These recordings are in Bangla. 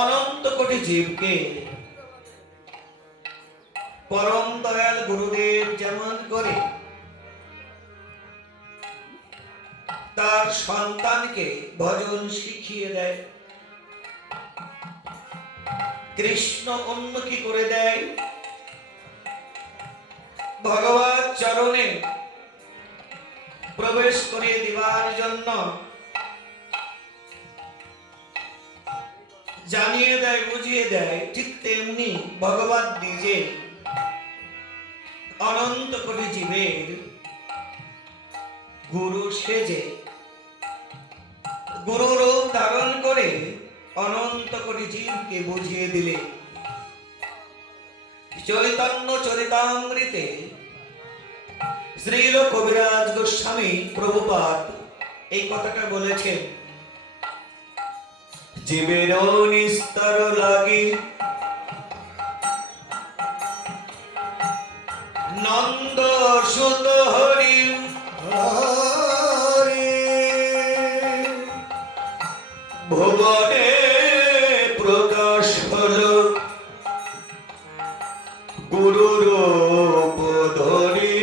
অনন্ত কোটি জীবকে পরম দয়াল গুরুদেব যেমন করে তার সন্তানকে ভজন শিখিয়ে দেয়, কৃষ্ণ উন্মুখী করে দেয়, ভগবত চরণে প্রবেশ করিয়ে দেওয়ার জন্য জানিয়ে দেয়, বুঝিয়ে দেয়, ঠিক তেমনি ভগবান নিজে অনন্ত কোটি জীবের গুরু সেজে গুরু রূপ ধারণ করে অনন্ত কোটি জীবকে বুঝিয়ে দিলে। চৈতন্য চরিতামৃতে শ্রীল কবিরাজ গোস্বামী প্রভুপাদ এই কথাটা বলেছেন, জীবের নিস্তার লাগি নন্দ সুত হরি ভুবনে প্রকাশ হল গুরুর রূপ ধরি।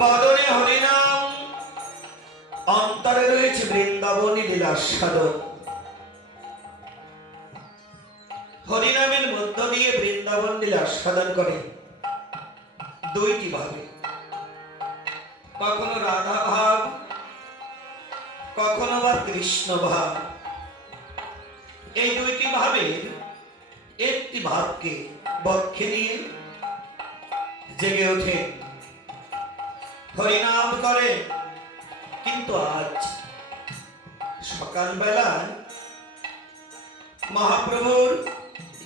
বদনে হরিনাম, অন্তরে রয়েছে বৃন্দাবনী লীলাস্বাদন। হরিনামের মধ্য দিয়ে বৃন্দাবন লীলা আস্বাদন করে দুইটি ভাবে, কখনো রাধা ভাব, কখনো বা কৃষ্ণ ভাব। এই দুইটি ভাবের একটি ভাবকে বক্ষে নিয়ে জেগে ওঠে, হরিনাম করে। কিন্তু আজ সকালবেলা মহাপ্রভুর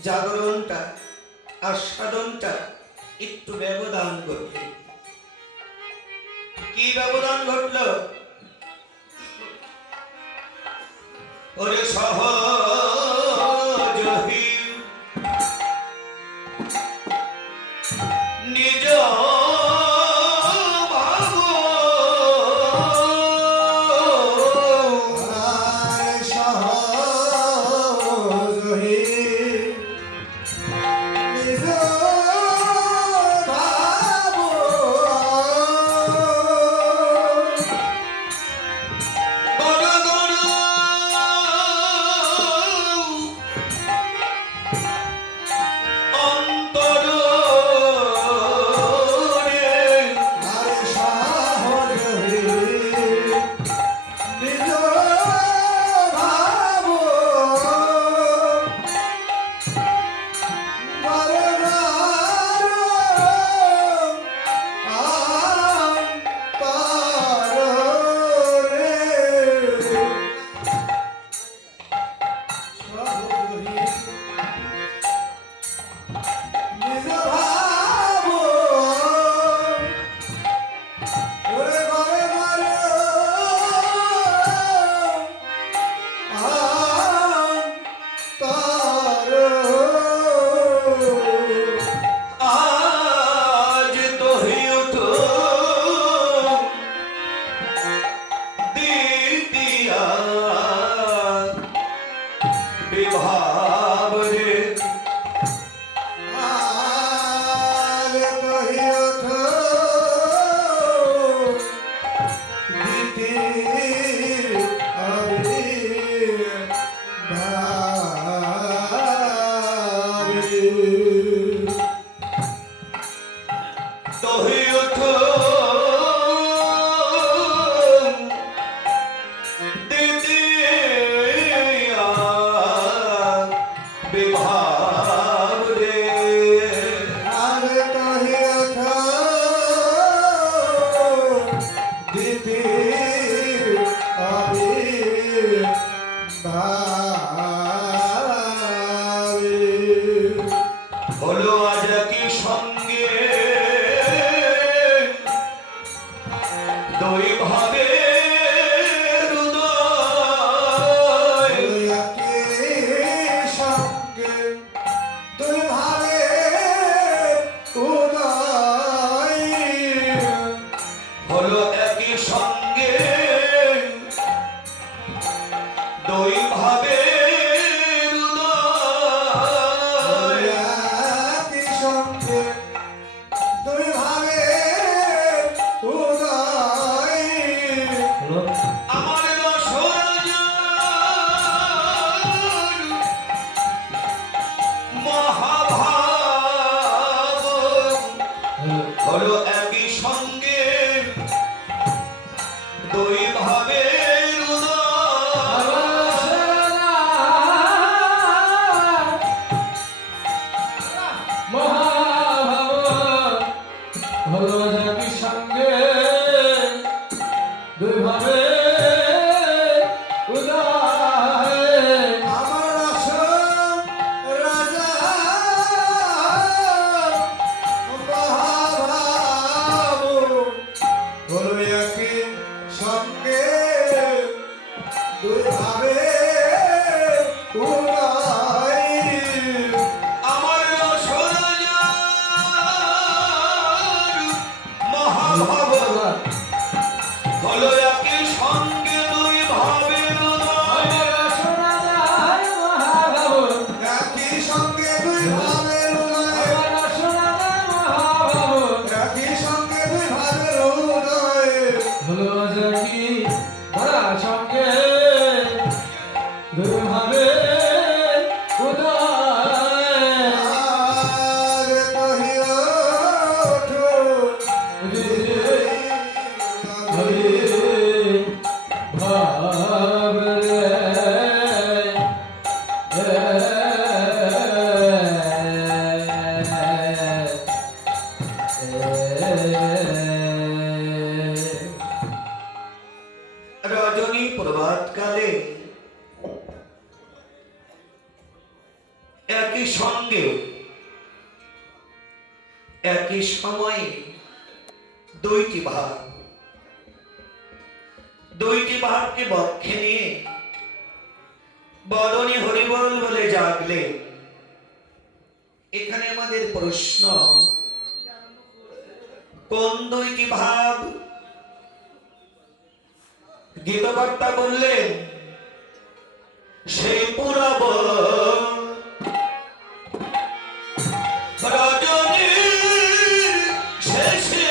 জাগরণটা আস্বাদনটা একটু ব্যবধান ঘটল। কি ব্যবধান ঘটল? ওরে সহজহি নিজ হলো আজ কি সঙ্গে হলো একই সঙ্গে দুই ভাবের উদয়। হলো একই সঙ্গে দুই ভাবে রজনী প্রভাত কালে একই সঙ্গে একই সময়ে দুইটি ভাবকে বক্ষে নিয়ে বদনে হরিবল বলে জাগলে। এখানে আমাদের প্রশ্ন, কোন দুইটি ভাব? গীতকর্তা বললেন সেই পুরব রজনীর শেষে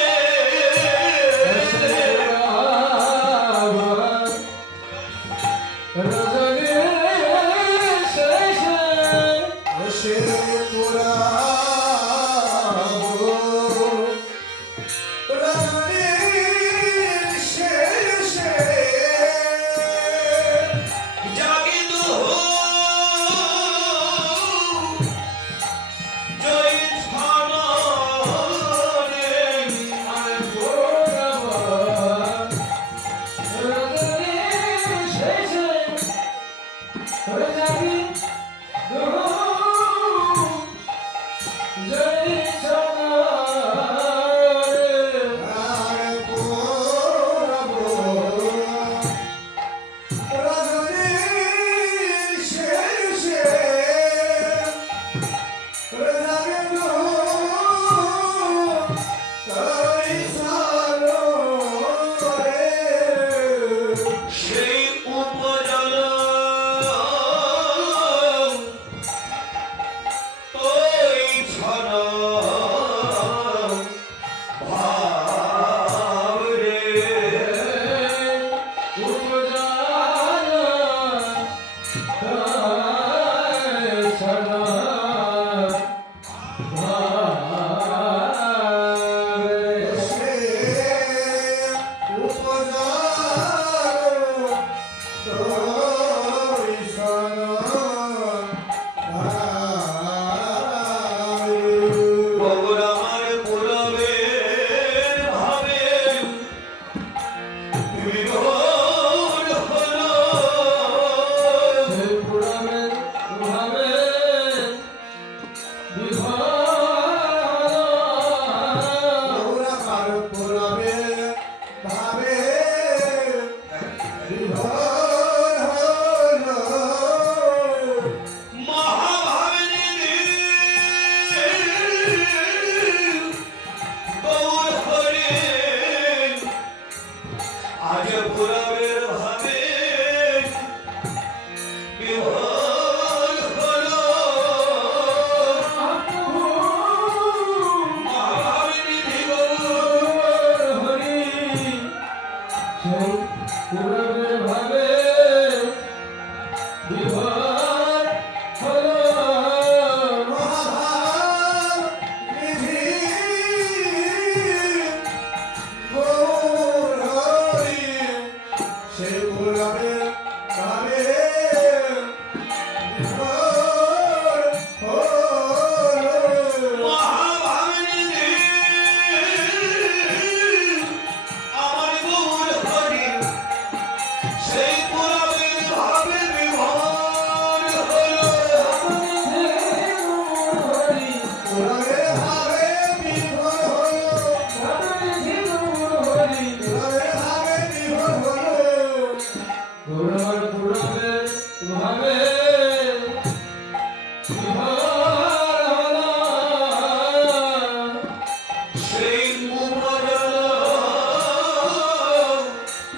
সেই উপজল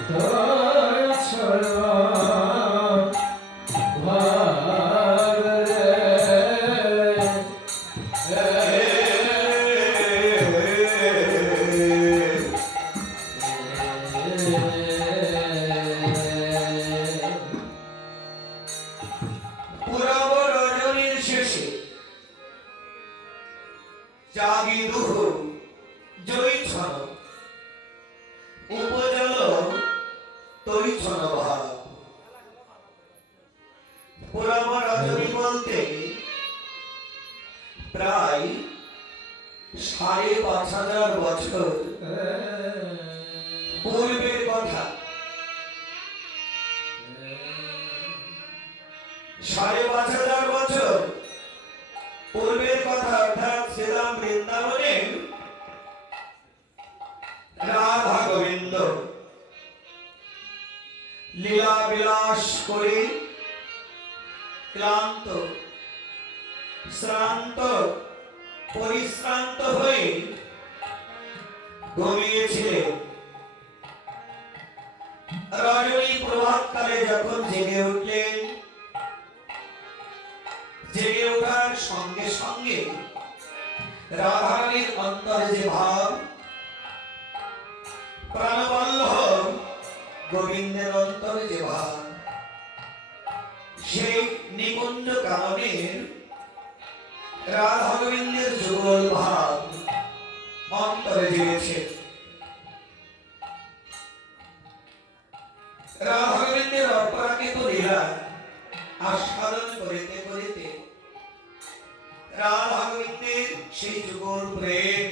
তোর ছড়া ভার পুরব রজনীর শেষে জাগি দুহ জৈছন উপজল তৈছন ভাব। পুরব রজনী বলতে প্রায় ৫,৫০০ বছর পূর্বের কথা। ৫,৫০০ বছর পূর্বের কথা, অর্থাৎ শ্রীরাম বৃন্দাবনে রাধা গোবিন্দ লীলা বিলাস করে ক্লান্ত শ্রান্ত পরিশ্রান্ত হয়ে ঘুমিয়েছিলেন। রজনী প্রভাতকালে যখন জেগে উঠলেন, জেগে ওঠার সঙ্গে সঙ্গে রাধারানীর অন্তরে যে ভাব, প্রাণবল্লভ গোবিন্দের অন্তরে যে ভাব, সেই নিকুঞ্জ কাননের রাধা গোবিন্দের যুগল ভাব অন্তরে জেগেছে। রাধা গোবিন্দের অপরাকিত লীলা আস্বাদন করিতে করিতে রাধা গোবিন্দের সেই যুগল প্রেম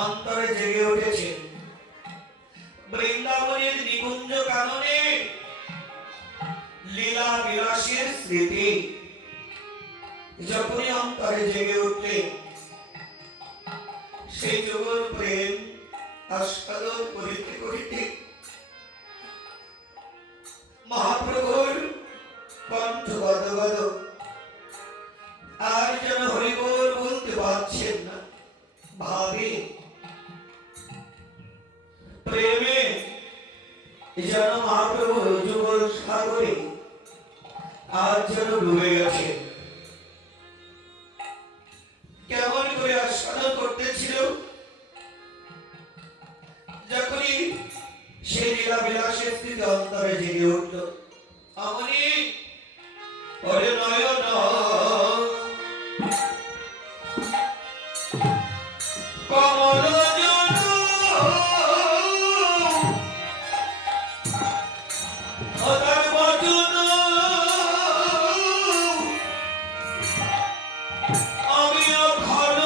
অন্তরে জেগে উঠেছে। বৃন্দাবনের নিকুঞ্জ কাননে লীলা বিলাসের স্মৃতি যখনই অন্তরে জেগে উঠলে, সেই যুগল প্রেম আস্বাদন করিতে করিতে মহাপ্রভুর কণ্ঠ গদগদ, আর যেন হরিবোল বলতে পারছেন না। ভাবে প্রেমে যেন মহাপ্রভু যুগল সাগরে আর যেন ডুবে গেছে। কেমন করে আস্বাদন করতেছিল, যখনই সেই লীলা বিলাসের স্মৃতি অন্তরে জেগে উঠল। অমনি ওরে নয়ন কমল জন অতার বচন আমি অখল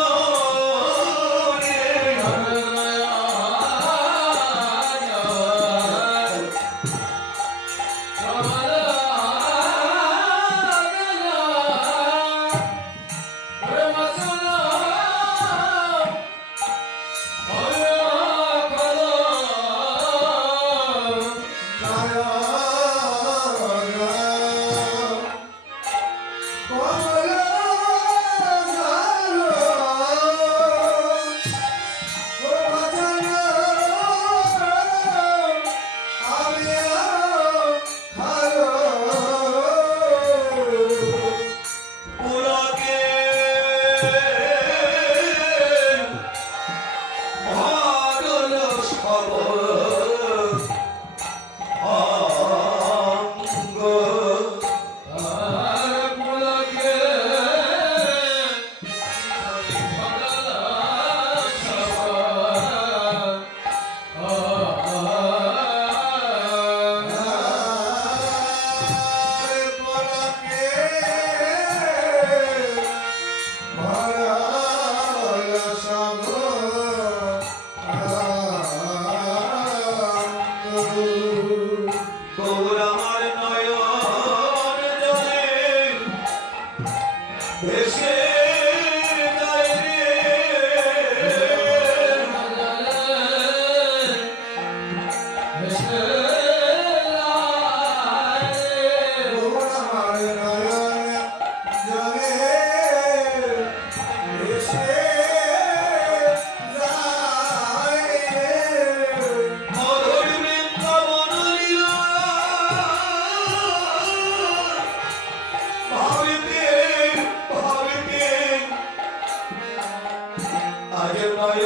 আজ নয়ন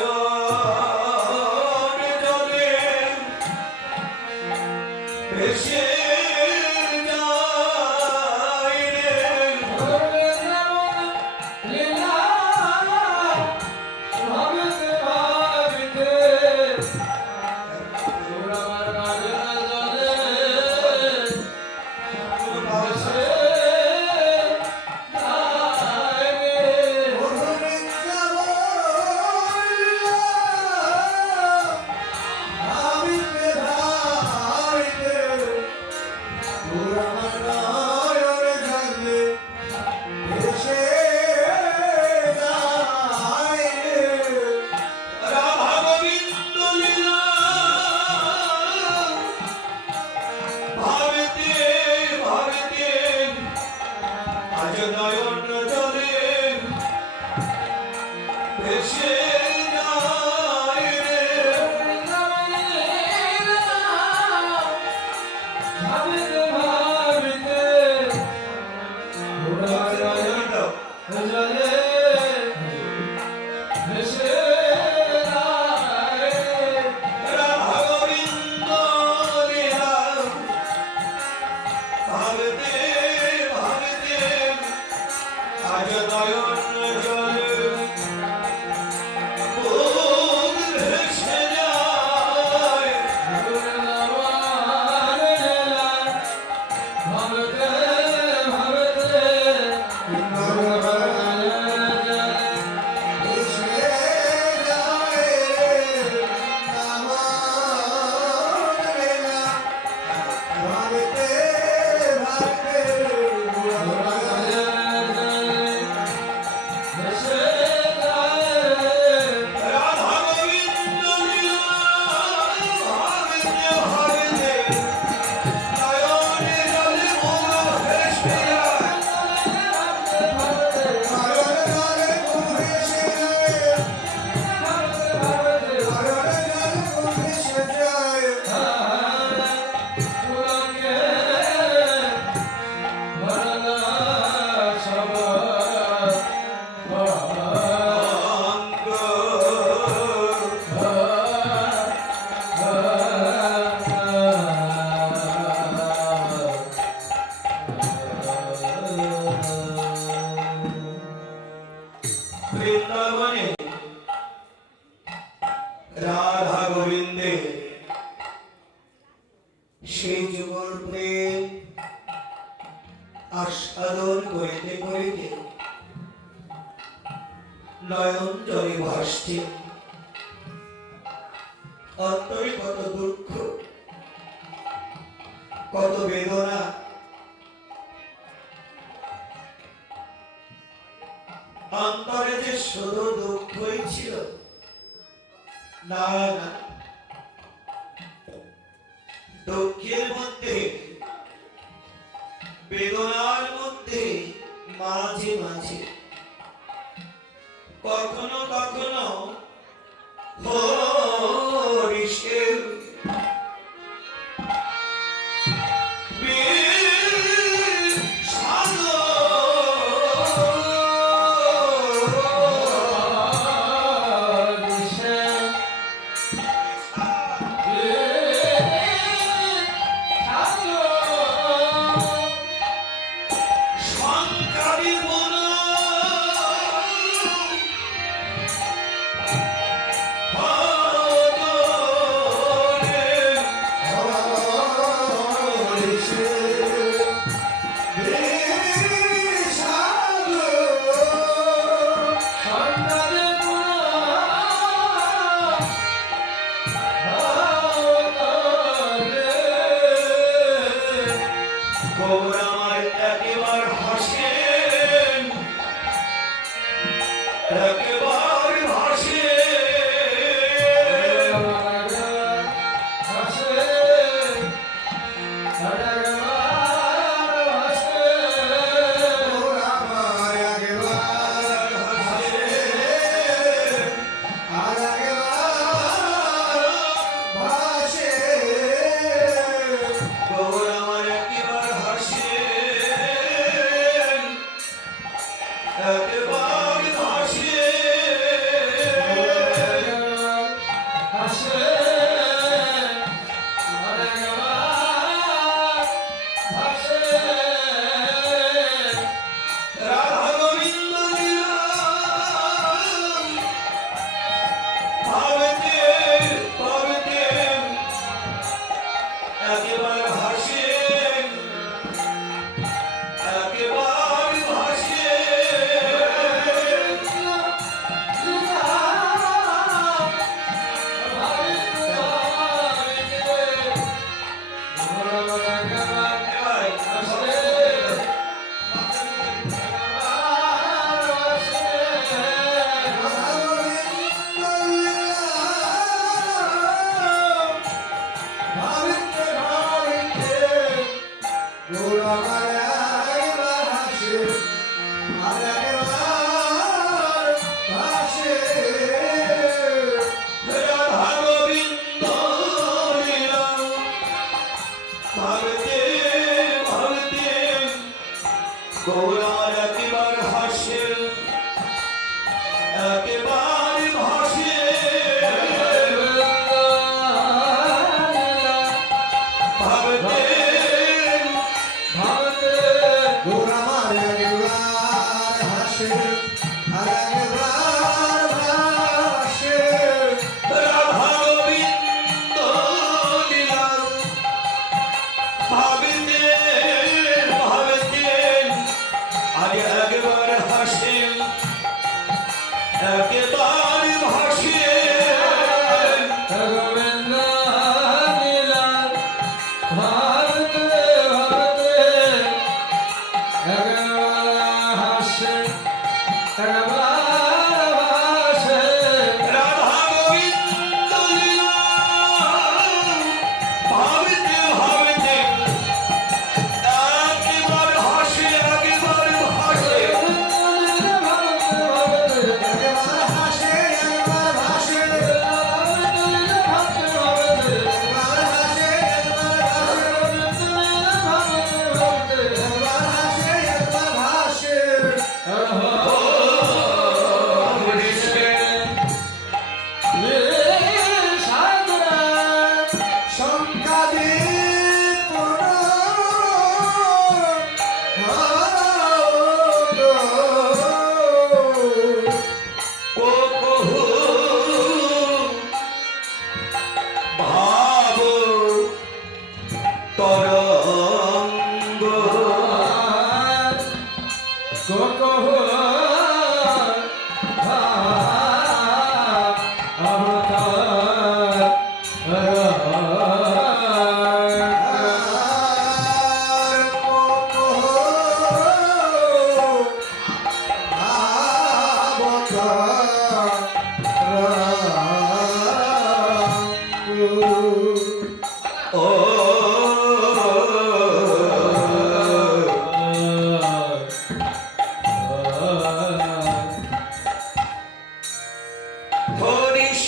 জলে ভেসে যায় রে। রাধা গোবিন্দ লীলা ভাবিতে ভাবিতে আজ নয়ন জলে ভেসে যায় রে। রাধা গোবিন্দ লীলা ভাবিতে ভাবিতে আজ নয়ন জলে বুক ভেসে যায়। রাধা গোবিন্দ লীলা ভাবিতে ভাবিতে নয়নে জলে বুক ভেসে যায়। বৃন্দাবনে রাধা গোবিন্দে সেই যুগল প্রেম আস্বাদন করিতে করিতে নয়ন জলে ভাসছে। অন্তরে কত দুঃখ কত বেদনা, অন্তরে যে শুধু দুঃখই ছিল না, না, দুঃখের মধ্যে বেদনার মধ্যে মাঝে মাঝে কখনো কখনো হরিষের Oh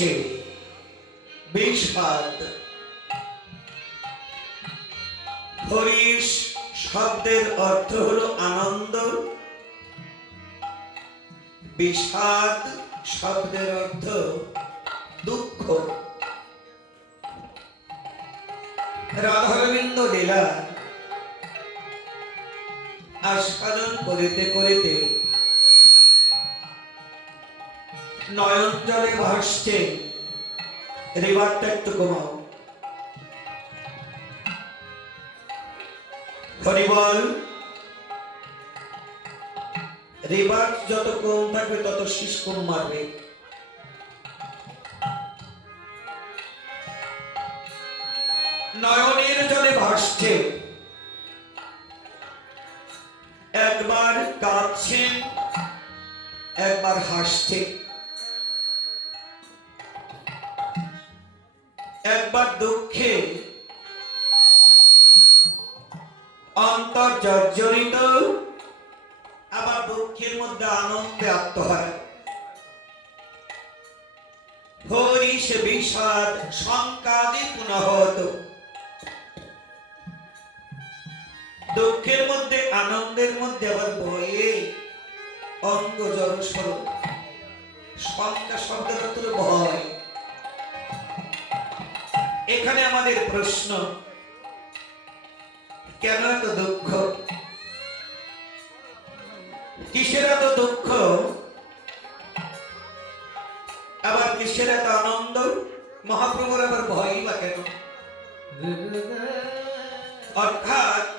হচ্ছে বিষাদ। হরিষ শব্দের অর্থ হলো আনন্দ, বিষাদ শব্দের অর্থ দুঃখ। রাধারবিন্দ লীলা আস্বাদন করিতে করিতে নয়ন জলে ভাসছে, রিভারটা একটু কমাও। হরিবল। রিভার যত কম থাকবে তত শীষ কম মারবে। নয়নের জলে ভাসছে, একবার কাঁদছে একবার হাসছে, একবার দুঃখে অন্তর জর্জরিত, আবার দুঃখের মধ্যে আনন্দে আত্মহারা। হরিষ বিষাদ সংকাদে পুনঃত। দুঃখের মধ্যে আনন্দের মধ্যে আবার ভয়ে অঙ্গ জড়সড়। সংকা শব্দের অর্থ ভয়। এখানে আমাদের প্রশ্ন, কেন এত দুঃখ? কিসের এত দুঃখ? আবার কিসের এত আনন্দ? মহাপ্রভুর আবার ভয়ই বা কেন? অর্থাৎ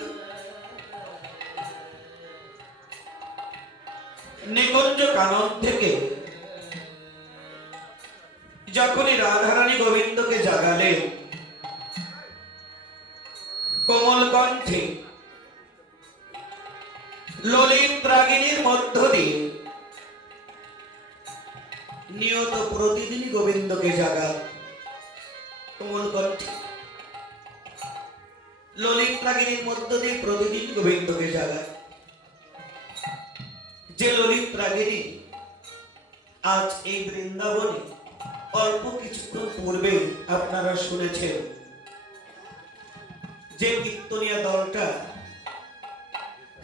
নিকুঞ্জ কানন থেকে যখনই রাধারানী গোবিন্দকে জাগালেন, কোমল কণ্ঠে ললিত রাগিনীর মধ্য দিয়ে নিয়ত প্রতিদিনই গোবিন্দকে জাগান। কোমল কণ্ঠে ললিত রাগিনীর মধ্য দিয়ে প্রতিদিন গোবিন্দকে জাগান। যে ললিত রাগিনী আজ এই বৃন্দাবনে অল্প কিছুক্ষণ পূর্বে আপনারা শুনেছেন যে কীর্তনিয়া দলটা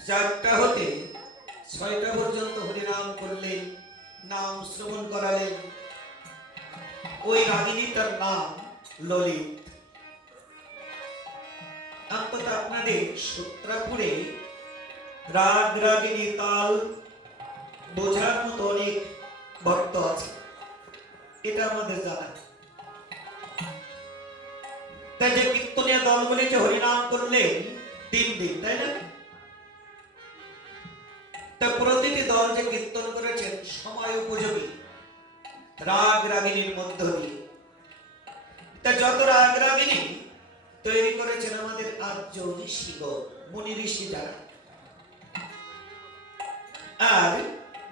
4টা হতে 6টা পর্যন্ত হরিনাম করলেন, নাম শ্রবণ করালেন, ওই রাগিনীটার নাম ললিত। অন্তত আপনাদের সূত্রাপুরে রাগ রাগিনী তাল বোঝার মতো অনেক ভক্ত আছে, এটা আমাদের জানা। তাই যে কীর্তনিয়া দলগুলি যে হরিনাম করলেন 3 দিন, তাই না? তা প্রতিটি দল যে কীর্তন করেছেন সময় উপযোগী রাগ রাগিনীর মধ্য দিয়ে। তা যত রাগ রাগিনী তৈরি করেছেন আমাদের আর্য ঋষিগণ, মুনি ঋষি যারা, আর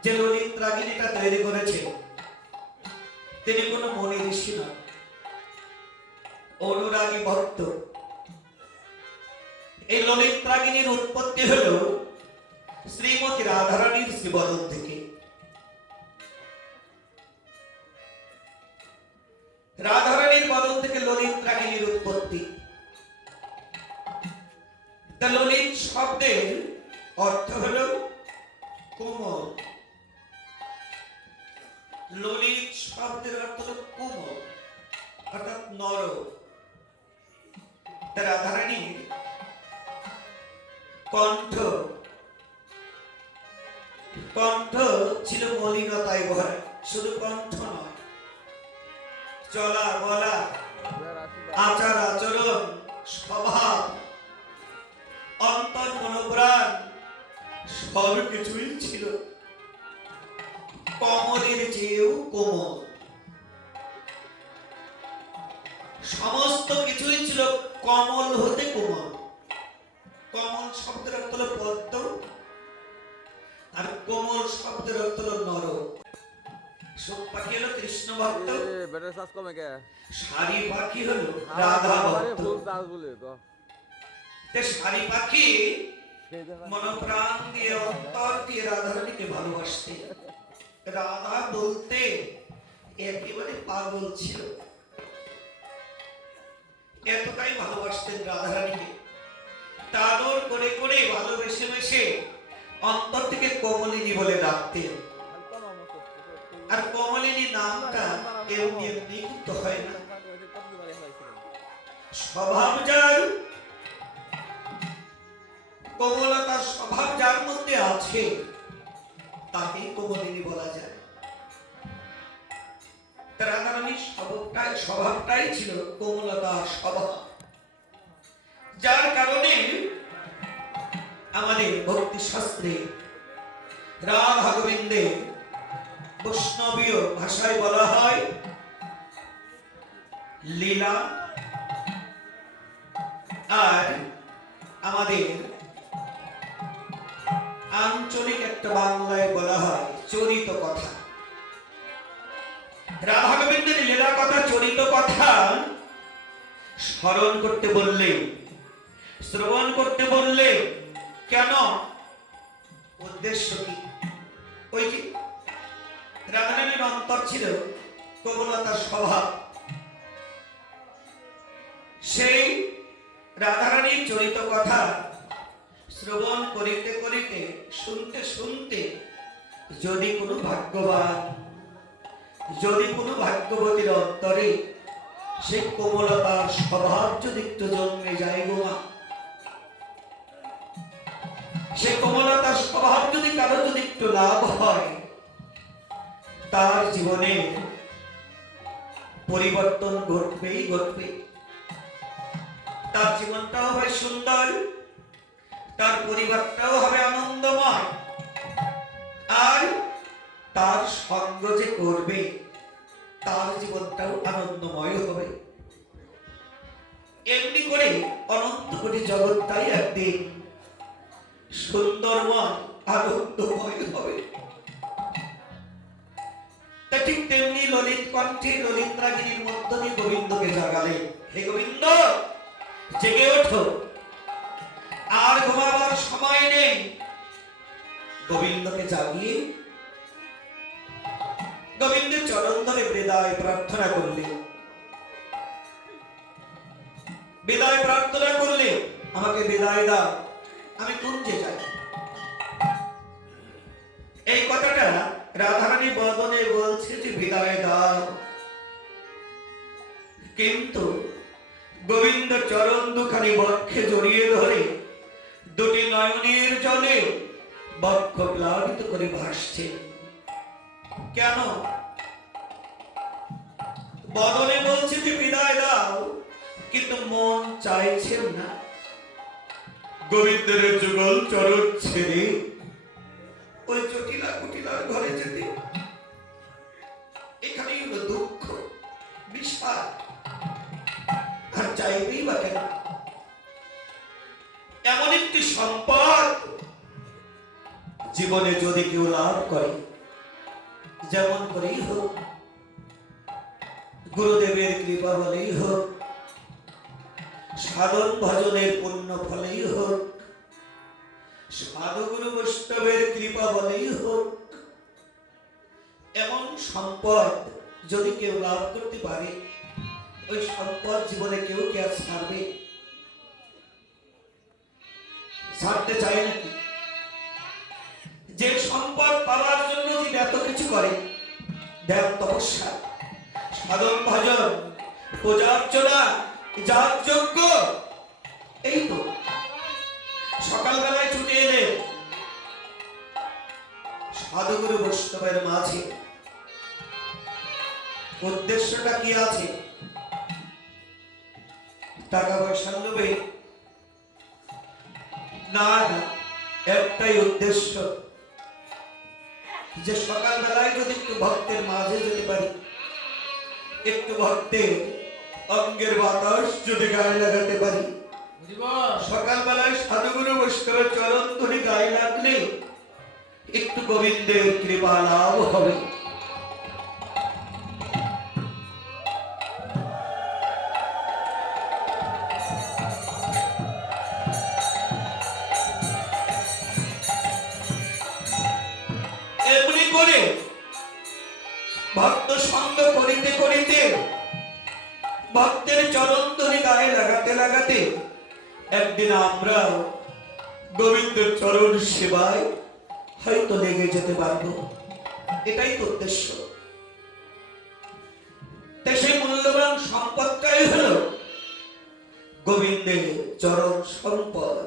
যে ললিত রাগিনীটা তৈরি করেছে তিনি কোনো মুনি ঋষি না, অনুরাগী ভক্ত। এই ললিত রাগিনীর উৎপত্তি হলো শ্রীমতী রাধারানীর শ্রীবদন থেকে। রাধারানীর বদন থেকে ললিত রাগিনীর উৎপত্তি। তা ললিত শব্দের অর্থ হলো কোমল। ললিত শব্দের অর্থ হলো কোমল, অর্থাৎ নরম। তা রাধারানীর কণ্ঠ কণ্ঠ ছিল মলিনতায় ভরা। শুধু কণ্ঠ নয়, চলা বলা, আচার আচরণ, স্বভাব, অন্তর মনোপ্রাণ সব কিছুই ছিল কমলের চেয়েও কোমল। সমস্ত কিছুই ছিল কমল হতে কোমল। কমল শব্দের অর্থ হলো পদ্ম, আর কোমল শব্দের অর্থ হলো নরম। সব পাখি হলো কৃষ্ণ ভক্ত, শাড়ি পাখি হলো রাধা ভক্ত। শাড়ি পাখি মনপ্রাণ দিয়ে অন্তর দিয়ে রাধারানীকে ভালোবাসতে। রাধা বলতে একেবারে পাগল ছিল, এতটাই ভালোবাসতেন রাধারানীকে। তাদর করে করে ভালোবেসে বেসে অন্তর থেকে কমলিনী বলে ডাকতেন। আর কমলিনী নামটা এমনি এমনি কিন্তু হয় না, স্বভাব যার, কোমলতার স্বভাব যার মধ্যে আছে তাকেই কমলিনী বলা যায়। রাধারানীর স্বভাবটাই ছিল কোমলতার স্বভাব, যার কারণে আমাদের ভক্তি শাস্ত্রে রাধা গোবিন্দে বৈষ্ণবীয় ভাষায় বলা হয় লীলা, আর আমাদের আঞ্চলিক একটা বাংলায় বলা হয় চরিত কথা। রাধা গোবিন্দের লীলা কথা, চরিত কথা স্মরণ করতে বললে, শ্রবণ করতে বললে কেন, উদ্দেশ্য কি? ওই যে রাধারানীর অন্তর ছিল কোমলতার স্বভাব, সেই রাধারানীর চরিত কথা শ্রবণ করিতে করিতে, শুনতে শুনতে যদি কোনো ভাগ্যবান, যদি কোনো ভাগ্যবতীর অন্তরে সেই কোমলতার স্বভাব যদি একটু জন্মে যায় গো মা, সে কোমলতার স্বভাব যদি কারো যদি একটু লাভ হয়, তার জীবনে পরিবর্তন ঘটবেই ঘটবে। তার জীবনটাও হবে সুন্দর, তার পরিবারটাও হবে আনন্দময়, আর তার সঙ্গ যে করবে তার জীবনটাও আনন্দময় হবে। এমনি করে অনন্ত কোটি জগৎটাই একদিন সুন্দরময় আনন্দময় হবে। তা ঠিক তেমনি ললিত কণ্ঠে ললিত রাগিনীর মধ্য দিয়ে গোবিন্দকে জাগালে, হে গোবিন্দ জেগে ওঠো, আর ঘুমাবার সময় নেই। গোবিন্দকে জাগিয়ে গোবিন্দের চরণ ধরে বিদায় প্রার্থনা করলে, বিদায় প্রার্থনা করলে, আমাকে বিদায় দাও, আমি কুঞ্জে যাই। এই কথাটা রাধারানী বদনে বলছে যে বিদায় দাও, কিন্তু গোবিন্দ চরণ দুখানি বক্ষে জড়িয়ে ধরে দুটি নয়নের জলে বক্ষ প্লাবিত করে ভাসছে। কেন? বদনে বলছে যে বিদায় দাও, কিন্তু মন চাইছেন না গোবিন্দের যুগল চরণ ছেড়ে ওই জটিলা কুটিলার ঘরে যেতে। এখানেই হলো দুঃখ, বিষাদ, আর চাইবেই বা কেন? এমন একটি সম্পদ জীবনে যদি কেউ লাভ করে, যেমন করেই হোক, গুরুদেবের কৃপা বলেই হোক, সাধন ভজনের পুণ্য ফলেই হোক, সাধুগুরু বৈষ্ণবের কৃপা বলেই হোক, এমন সম্পদ যদি কেউ লাভ করতে পারে, ওই সম্পদ জীবনে কেউ কে আর ছাড়বে? ছাড়তে চায় নাকি? যে সম্পদ পাওয়ার জন্য যে এত কিছু করে, ধ্যান তপস্যা, সাধন ভজন, পূজা অর্চনা, যাগযজ্ঞ, এই তো সকালবেলায় ছুটে এলে সাধুগুরু বৈষ্ণবের মাঝে। উদ্দেশ্যটা কি আছে? টাকা পয়সার লোভে না, না, একটাই উদ্দেশ্য, যে সকালবেলায় যদি একটু ভক্তের মাঝে যেতে পারি, একটু ভক্তের অঙ্গের বাতাস যদি গায়ে লাগাতে পারি, সকালবেলায় সাধুগুরু বৈষ্ণবের চরণ ধরে গায়ে লাগলে একটু গোবিন্দের কৃপা লাভ হবে। এমনি করে ভক্ত সঙ্গ করিতে ভক্তের চরণ ধরে গায়ে লাগাতে লাগাতে একদিন আমরা গোবিন্দের চরণ সেবায় হয়তো লেগে যেতে পারবো। এটাই তো উদ্দেশ্য। তাই সেই মূল্যবান সম্পদটাই হলো গোবিন্দের চরণ সম্পদ,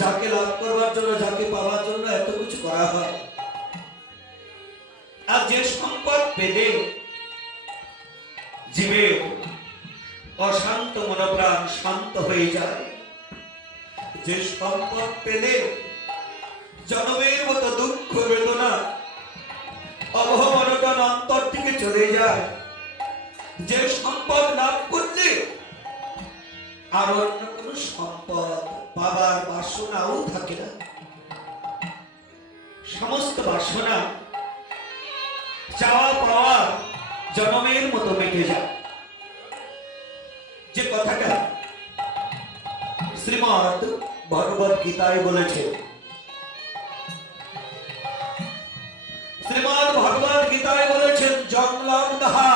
যাকে লাভ করবার জন্য, যাকে পাওয়ার জন্য এত কিছু করা হয়। আর যে সম্পদ পেলে জীবের অশান্ত মনোপ্রাণ শান্ত হয়ে যায়, যে সম্পদ পেলে জনমের মতো দুঃখ বেদনা অবহমনটন অন্তর থেকে চলে যায়, যে সম্পদ লাভ করলে আর অন্য কোন সম্পদ পাবার বাসনাও থাকে না, সমস্ত বাসনা চাওয়া পাওয়া জনমের মতো মেটে যায়। যে কথাটা শ্রীমদ্ ভগবত গীতায় বলেছে, শ্রীমদ্ ভগবত গীতায় বলেছেন, জংলং দাহা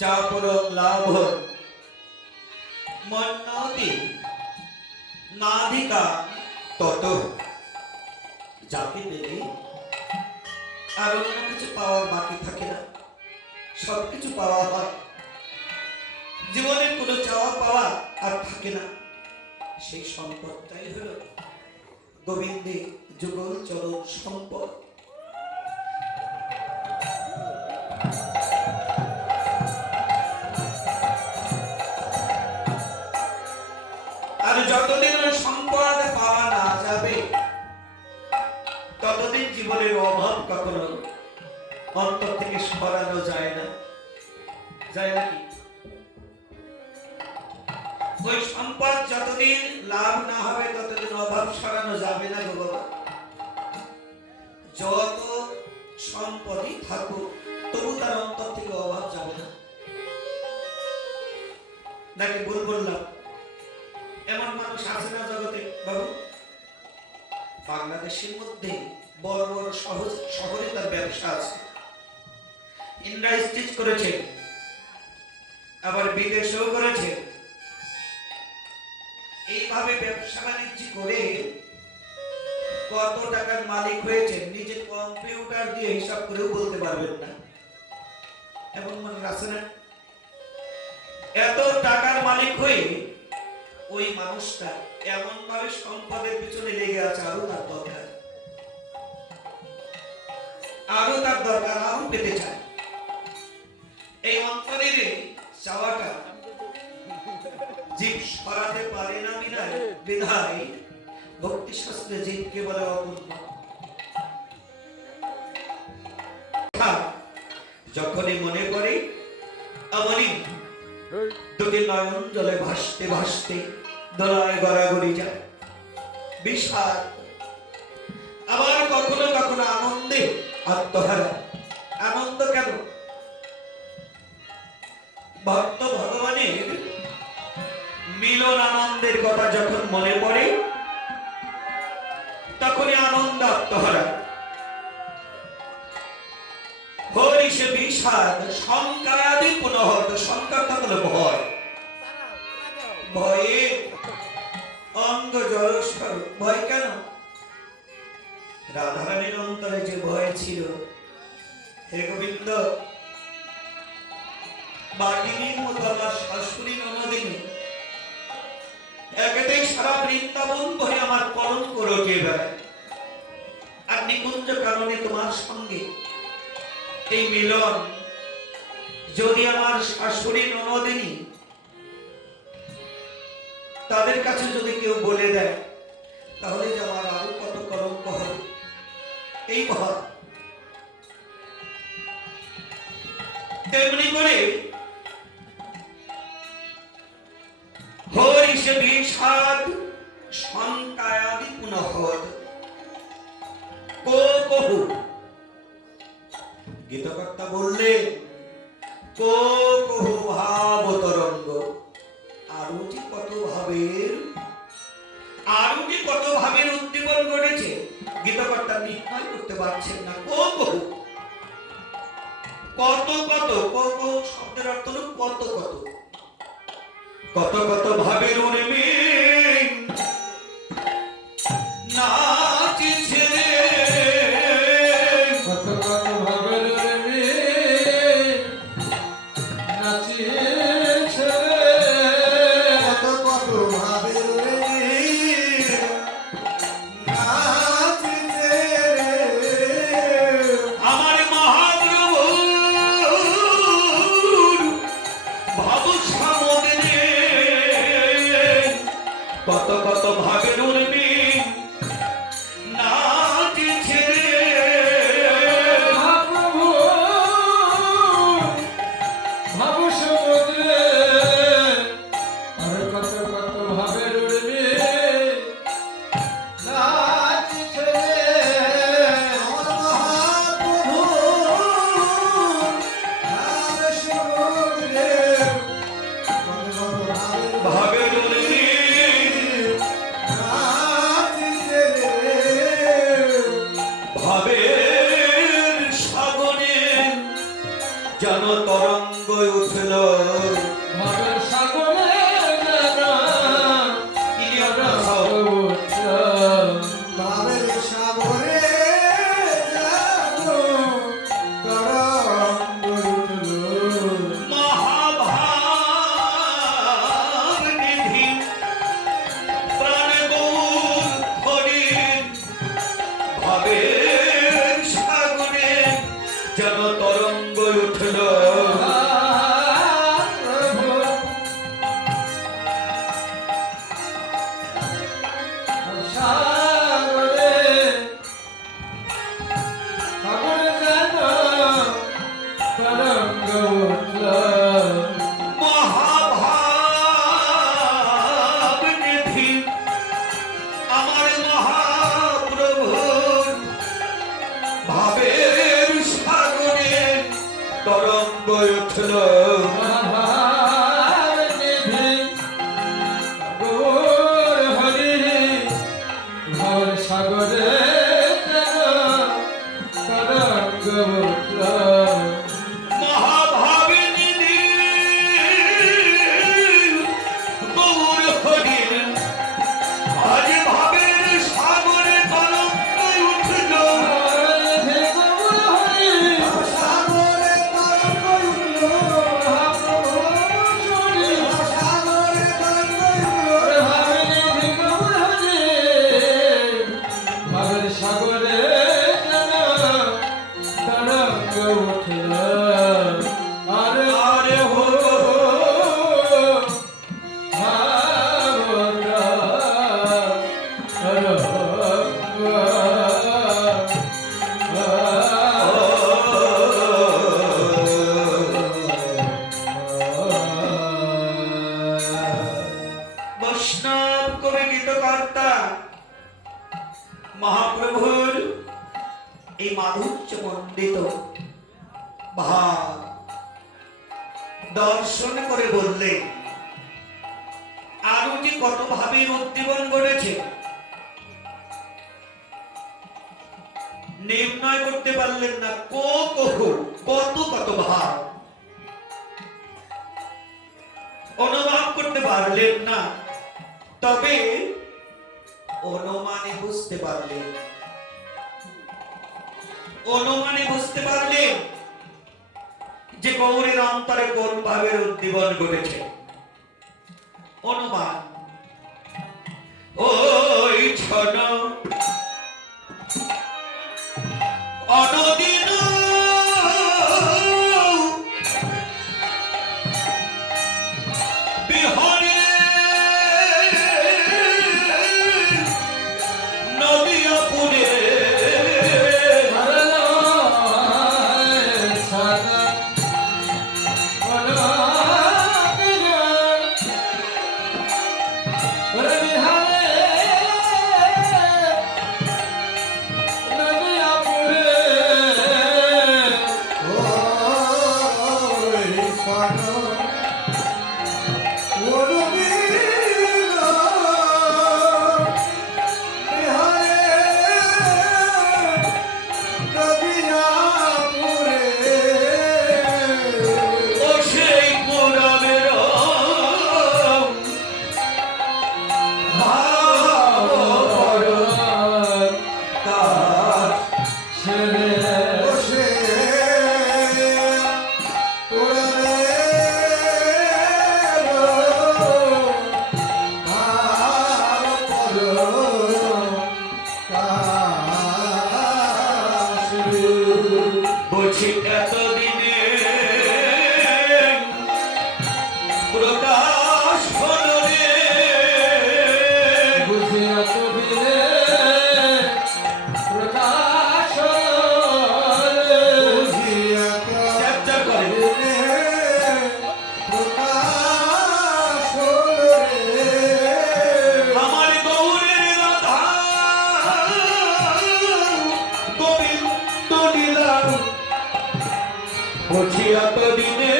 চাপরং লাভ মন্নতি নাধিকা তত। যাকে পেলে আর অন্য কিছু পাওয়ার বাকি থাকে না, সবকিছু পাওয়া হয়, জীবনের কোনো চাওয়া পাওয়া আর থাকে না। সেই সম্পদটাই হলো গোবিন্দের যুগল চরণ সম্পদ। আর যতদিন ওই সম্পদ পাওয়া না যাবে, ততদিন জীবনের অভাব কখনো অন্তর থেকে সরানো যায় না। যায় নাকি? ওই সম্পদ যতদিন লাভ না হবে, ততদিন অভাব সরানো যাবে না গো বাবা। যত সম্পদই থাকুক, তবু তার অন্তর থেকে অভাব যাবে না। নাকি ভুল বললাম? এমন মানুষ আছে না জগতে বাবু? বাংলাদেশের মধ্যে বড় বড় শহরে তার ব্যবসা আছে, ইন্ডাস্ট্রিজ করেছে, আবার বিদেশেও করেছে। এইভাবে ব্যবসা বাণিজ্য করে কত টাকার মালিক হয়েছে নিজে কম্পিউটার দিয়ে হিসাব করেও বলতে পারবেন না। এমন মানুষ আছে না? এত টাকার মালিক হয়ে ওই মানুষটা এমন ভাবে সম্পদের পিছনে লেগে আছে, আরো তার দরকার, আরো তার দরকার, আরো পেতে চায়। এই অন্তরের চাওয়াটা জীব সরাতে পারে না বিধায় ভক্তি শাস্ত্রে জীবকে বলে অপূর্ণ। যখনই মনে করে আমনি দুটি নয়ন জলে ভাসতে ভাসতে দোলায় গড়াগড়ি যায় বিষাদ, আবার কখনো কখনো আনন্দে আত্মহারা। আনন্দ কেন? ভক্ত ভগবানের মিলন আনন্দের কথা যখন মনে পড়ে, তখনই আনন্দ আত্মহারা। হরিষে বিষাদ শঙ্কায়াদি পুনঃ। শঙ্কা থাকলে ভয়, ভয়ে অঙ্গ জলস্বর। ভয় কেন? রাধারানীর অন্তরে যে ভয় ছিল, হে গোবিন্দ, বাগিনীর মতো আমার শাশুড়ি ননদিনী একেতেই সারা বৃন্দাবন ভরে আমার কলঙ্ক রটে বেড়ায়, আর নিকুঞ্জ কাননে তোমার সঙ্গে এই মিলন যদি আমার শাশুড়ি ননদিনী তাদের কাছে যদি কেউ বলে দেয়, তাহলে যে আমার আরো কত কলঙ্ক হবে। এই ভয়। তেমনি করে হরিষে বিষাদ শঙ্কায়াদি পুনঃ কো কহু। গীতকর্তা বললেন, কো কহু ভাব তরঙ্গ। আরো যে কত ভাবের, আরো যে কত ভাবের উদ্দীপন ঘটেছে, গীতকর্তা নির্ণয় করতে পারছেন না। কো কহু কত কত কোমল শব্দের অর্থ হলো কত কত কত কত ভাবের উর্মি নাচিছে রে কত কত ভাবের রে নাচিছে রে কত কত ভাবের নাচিছে রে আমার মহাপ্রভু ভাব সামনে কত কত ভাবের উর্মি নাচিছে রে মহাপ্রভু ভাব সমুদ্রে আর কত কত ভাবের উর্মি নাচিছে রে আমার মহাপ্রভু ভাব সমুদ্রে কত কত ভাবের ভাবের উর্মি নাচিছে রে ভাবের সাগরে যেন তরঙ্গ উঠল ভাবের সাগরে জানা ইনি আপনার সব ভাবের সাগরে জানো তরঙ্গ উঠলো মহাভাব নিধি প্রাণ গৌর হরিণ ভাবের সাগরে যেন তরঙ্গ উঠল মহাভাব নিধি আমার মহাপ্রভুর ভাবের সাগরে তরঙ্গ উঠল সাগরে তরঙ্গ উঠল মহাভাবিনী গৌর হরিণ আজ ভাবের সাগরে তরঙ্গ উঠল সাগরে তরঙ্গ উঠলো সাগরে তরঙ্গ উঠলো সাগরে তরঙ্গ উঠল আরে আরে হো বৈষ্ণব কবি গীতকর্তা মহাপ্রভুর এই মাধুর্য মণ্ডিত ভাব দর্শন করে বললেন আরো যে কত ভাবের উদ্দীপন ঘটেছে নির্ণয় করতে পারলেন না কত কত ভাব অনুভব করতে পারলেন না তবে অনুমানে বুঝতে পারলেন যে গৌরের অন্তরে কোন ভাবের উদ্দীপন ঘটেছে অনুমান ওই ছন অনদিন বিহরে নদিয়াপুরে এতদিনে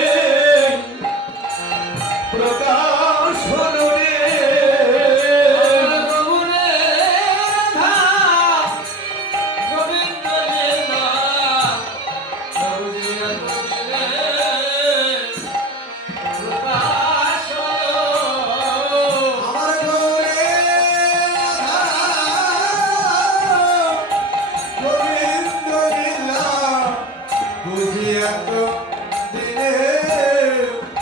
প্রকাশ হলো রে আমার গৌরে গোবিন্দ লীলা বুঝি এত দিনে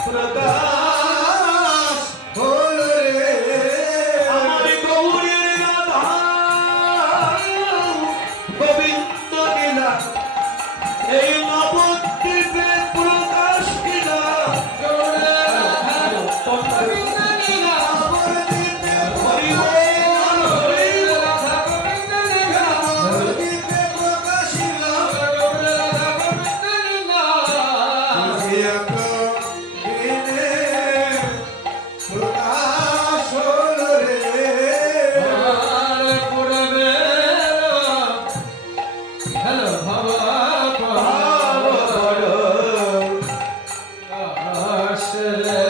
প্রকাশ হলো রে আমার গৌরের রাধা গোবিন্দ লীলা এই নবদ্বীপে প্রকাশ দিলা হরি বল, হরি বল। নবদ্বীপে প্রকাশিলা বুঝি এত দিনে প্রকাশ হলো রে হ্যালো বাবা ভাব বড় আসলে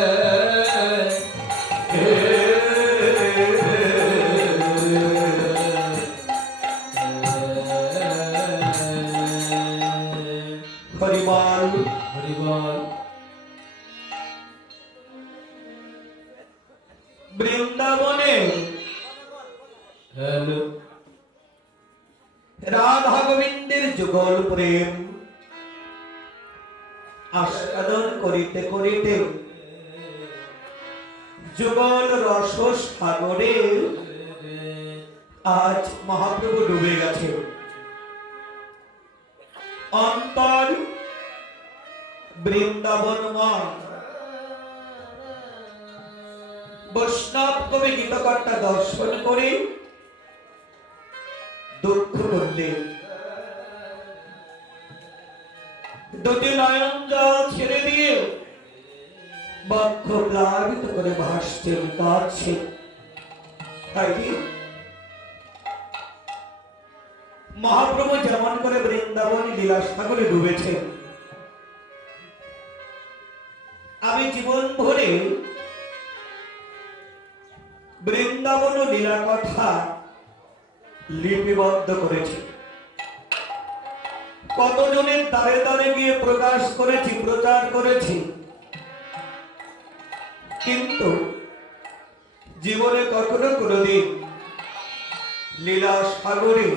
হরিবল হরিবল বৃন্দাবনে হ্যালো রাধা গোবিন্দের যুগল প্রেম আস্বাদন করিতে করিতে যুগল রস সাগরে আজ মহাপ্রভু ডুবে গেছে অন্তর বৃন্দাবনময় বৈষ্ণব কবি গীতকর্তা দর্শন করে দুঃখ করলেন দুটি নয়ন জল ছেড়ে দিয়ে বক্ষ প্লাবিত করে ভাসছেন কাঁদছেন তাই কি? মহাপ্রভু যেমন করে বৃন্দাবন লীলা সাগরে ডুবেছেন আমি জীবন ভরে বৃন্দাবন ও লীলা কথা লিপিবদ্ধ করেছি কতজনের দ্বারে দ্বারে গিয়ে প্রকাশ করেছি প্রচার করেছি কিন্তু জীবনে কখনো কোনোদিন লীলা সাগরে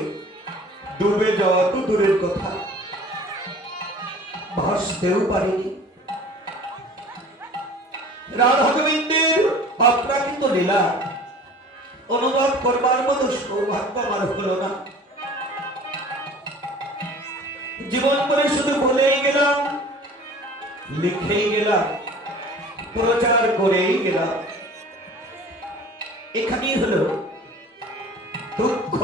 ডুবে যাওয়া তো দূরের কথা ভাসতেও পারিনি রাধা গোবিন্দের অপ্রাকৃত লীলা অনুভব করবার মতো সৌভাগ্য আমার হলো না জীবন করে শুধু বলেই গেলাম লিখেই গেলাম প্রচার করেই গেলাম এখানেই হলো দুঃখ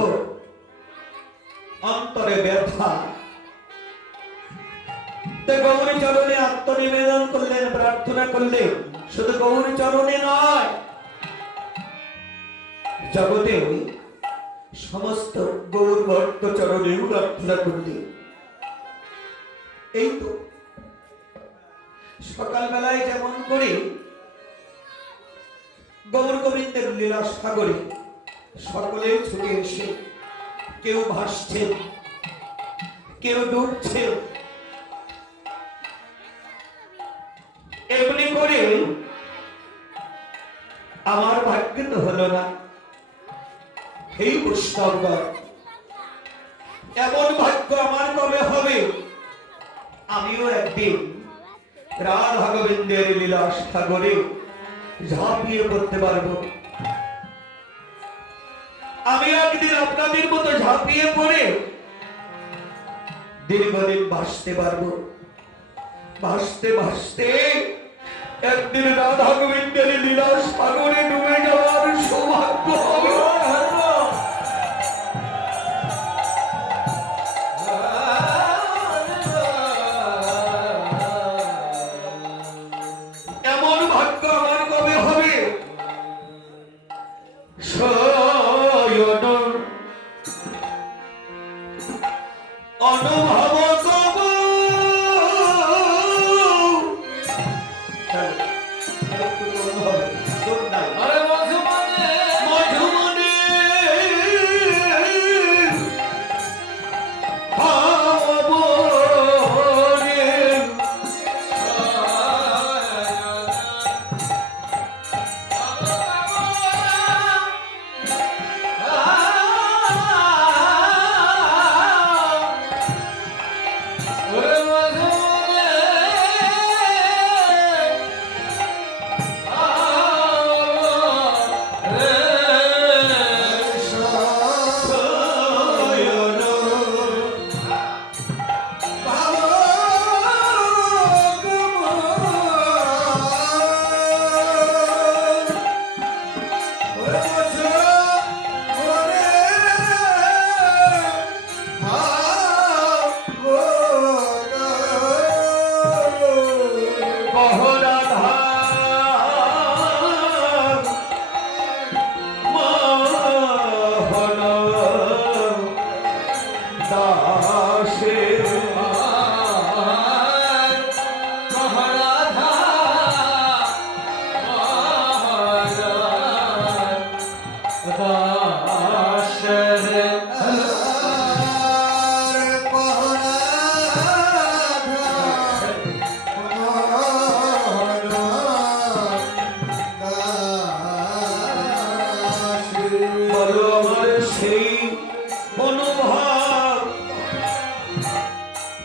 অন্তরে ব্যথা গৌরী চরণে আত্মনিবেদন করলেন প্রার্থনা করলেন শুধু গৌরী চরণে নয় জগতে সমস্ত গৌর ভক্ত চরণেও প্রার্থনা করলেন এই তো সকালবেলায় যেমন করে গৌর গোবিন্দের লীলা সাগরে সকলে ছুটে এসে কেউ ভাসছে কেউ ডুবছে এমনি করে আমার ভাগ্য তো হলো না এই বৈষ্ণবগণ এমন ভাগ্য আমার কবে হবে আমিও একদিন রাধা গোবিন্দের লীলা সাগরে ঝাঁপিয়ে পড়তে পারবো আমি একদিন আপনাদের মতো ঝাঁপিয়ে পড়ে দীর্ঘদিন ভাসতে পারবো ভাসতে ভাসতে একদিন রাধা গোবিন্দের লীলা সাগরে ডুবে যাওয়ার সৌভাগ্য হবে এমন ভাগ্য আমার কবে হবে শয়ন অনুভব কব কহরাধা মোহন দাসে মহারাধা দাস রে বলো আমার সেই অনুভব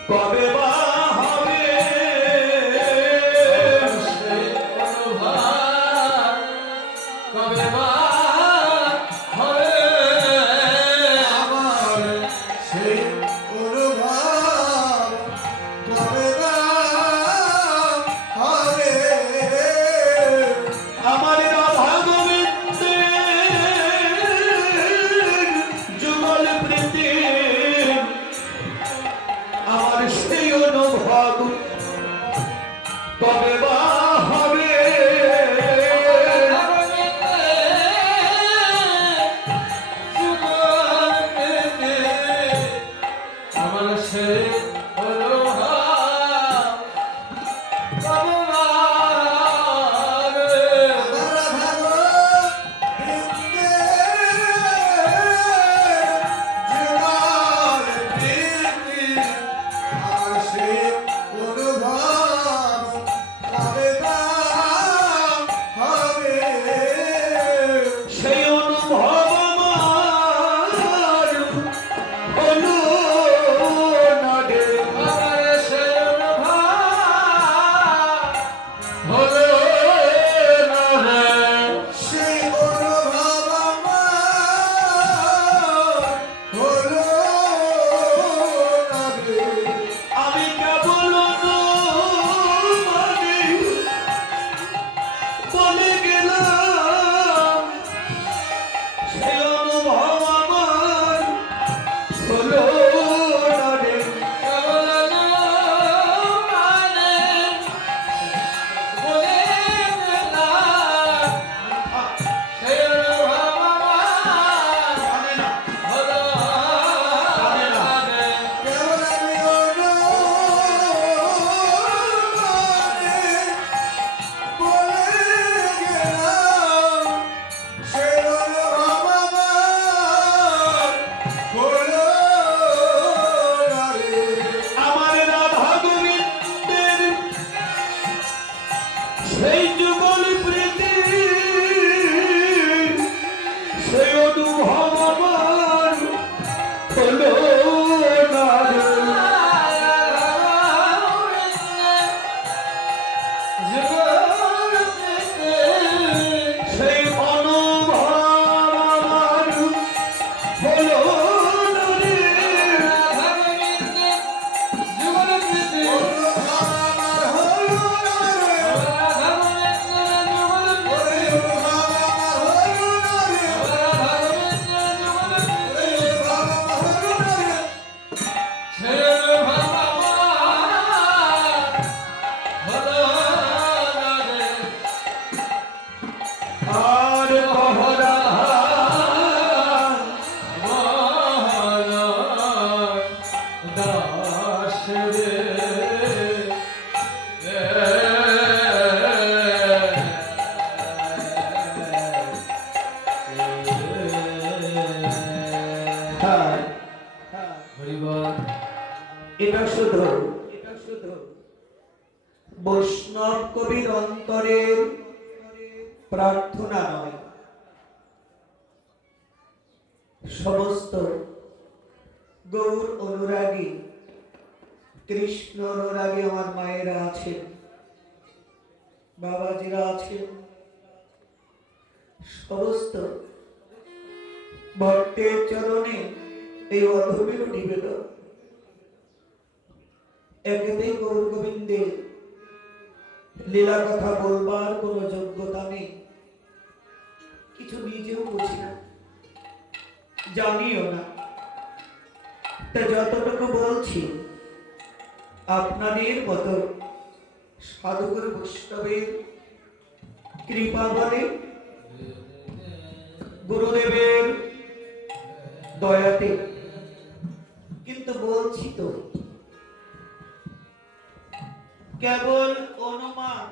কবে বা হবে কবে বা হবে আমার সেই অনুভব কবে বা হবে আমার রাধা গোবিন্দের যুগল প্রীতি আমার সেই অনুভব কবে বা হবে আমার সে সেই অনুভব আমার হলো না রে আমার সে হলো না রে সেই অনুভব আমার হলো না রে। আমি কেবল মানে বলে গেলাম সেই অনুভব আমার হলো না রে জানে না জানে না কেবল আমি অনুমানে বলে গেলাম, সেই অনুভব আমার হলো না রে। আমার রাধা গোবিন্দের সেই যুগল প্রীতি সেই অনুভব আমার হলো না রে সেই অনুভব আমার হলো না রে অনুভব আমার হলো না রে। ওরে অনুভব আমার হলো না রে। ওরে অনুভব আমার হলো না রে। আর কহরা দাস রে হরিবল এটা শুধু বৈষ্ণব কবির অন্তরের প্রার্থনা নয়, সমস্ত গৌর অনুরাগী কৃষ্ণ অনুরাগী আমার মায়েরা আছেন, বাবাজিরা আছেন, সমস্ত ভক্তের চরণে এই অধবিল নিবেদন। একেতেই গৌর গোবিন্দের লীলা কথা বলবার কোন যোগ্যতা নেই, কিছু নিজেও বুঝি না, জানিও না। তা যতটুকু বলছি আপনাদের মতো সাধুগুরু বৈষ্ণবের কৃপা বলে, গুরুদেবের দয়াতে। কিন্তু বলছি তো কেবল অনুমান,